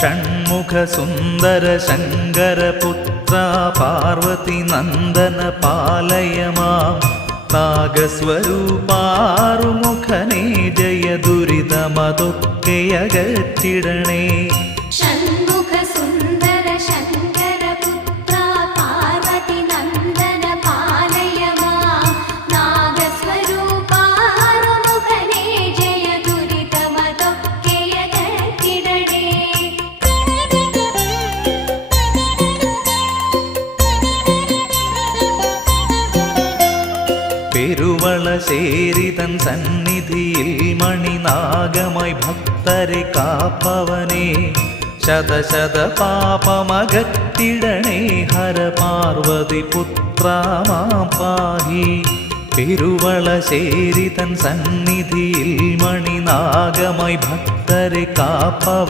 षण्मुख सुन्दर शङ्करपुत्र पार्वती नन्दन पालय मां नागस्वरूपारुमुखने जय दुरितमതൊക്കെയകറ്റിടണേ षण्मुख सुन्दर शङ्करपुत्र पार्वती नन्दन पालय मां नागस्वरूपारुमुखने जय दुरितमതൊക്കെയകറ്റിടണേ പെരുവളശ്ശേരി തൻ സന്നിധിയിൽ മണിനാഗമായി ഭക്തരെ കാപ്പവനേ ശതശത പാപമകറ്റിടണേ ഹര പാർവതി പുത്ര മാം പാഹി പെരുവളശ്ശേരി തൻ സന്നിധിയിൽ മണിനാഗമായി ഭക്തരെ കാപ്പവനേ